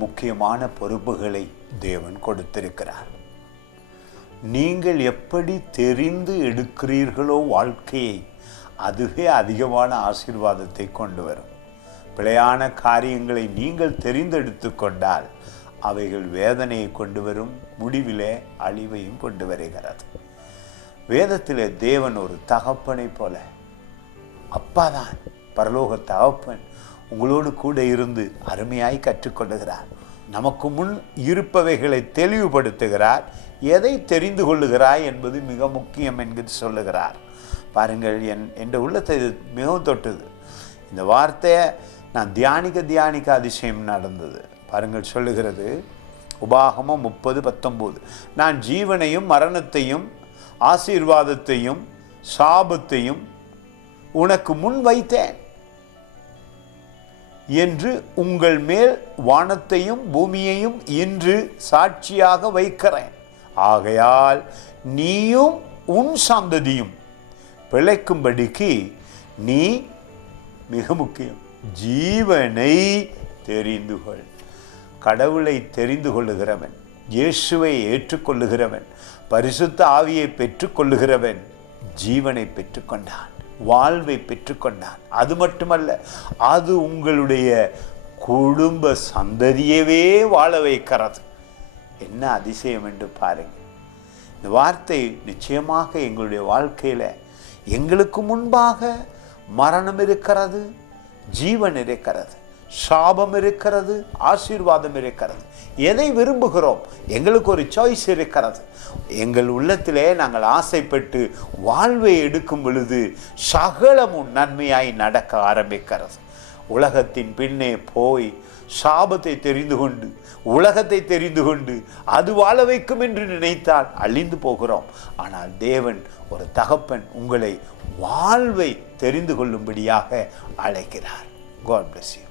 முக்கியமான பொறுப்புகளை தேவன் கொடுத்திருக்கிறார். நீங்கள் எப்படி தெரிந்து எடுக்கிறீர்களோ வாழ்க்கையை, அதுவே அதிகமான ஆசீர்வாதத்தை கொண்டு வரும். பிழையான காரியங்களை நீங்கள் தெரிந்தெடுத்து கொண்டால் அவைகள் வேதனையை கொண்டு வரும், முடிவிலே அழிவையும் கொண்டு வருகிறது. வேதத்திலே தேவன் ஒரு தகப்பனை போல, அப்பாதான் பரலோக தகப்பன் உங்களோடு கூட இருந்து அருமையாய் கற்றுக்கொள்ளுகிறார். நமக்கு முன் இருப்பவைகளை தெளிவுபடுத்துகிறார். எதை தெரிந்து கொள்ளுகிறாய் என்பது மிக முக்கியம் என்கிறது சொல்லுகிறார். பாருங்கள், என் உள்ளத்தை இது மிகவும் தொட்டது. இந்த வார்த்தையை நான் தியானிக்க அதிசயம் நடந்தது. பாருங்கள், சொல்லுகிறது உபாகமம் 30:19, நான் ஜீவனையும் மரணத்தையும் ஆசீர்வாதத்தையும் சாபத்தையும் உனக்கு முன் வைத்தேன் என்று உங்கள் மேல் வானத்தையும் பூமியையும் இன்று சாட்சியாக வைக்கிறேன். ஆகையால் நீயும் உன் சந்ததியும் பிழைக்கும்படிக்கு நீ, மிக முக்கியம், ஜீவனை தெரிந்து கொள். கடவுளை தெரிந்து கொள்ளுகிறவன், இயேசுவை ஏற்றுக்கொள்ளுகிறவன், பரிசுத்த ஆவியை பெற்றுக்கொள்ளுகிறவன் ஜீவனை பெற்றுக்கொண்டான், வாழ்வை பெற்றுக்கொண்டான். அது மட்டுமல்ல, அது உங்களுடைய குடும்ப சந்ததியவே வாழ வைக்கிறது. என்ன அதிசயம் என்று பாருங்கள். இந்த வார்த்தை நிச்சயமாக எங்களுடைய வாழ்க்கையில் எங்களுக்கு முன்பாக மரணம் இருக்கிறது, ஜீவன் இருக்கிறது, சாபம் இருக்கிறது, ஆசீர்வாதம் இருக்கிறது. எதை விரும்புகிறோம்? எங்களுக்கு ஒரு சாய்ஸ் இருக்கிறது. எங்கள் உள்ளத்திலே நாங்கள் ஆசைப்பட்டு வாழ்வை எடுக்கும் பொழுது சகலமும் நன்மையாய் நடக்க ஆரம்பிக்கிறது. உலகத்தின் பின்னே போய் சாபத்தை தெரிந்து கொண்டு, உலகத்தை தெரிந்து கொண்டு அது வாழ வைக்கும் என்று நினைத்தால் அழிந்து போகிறோம். ஆனால் தேவன் ஒரு தகப்பன் உங்களை வாழ்வை தெரிந்து கொள்ளும்படியாக அழைக்கிறார். God bless you.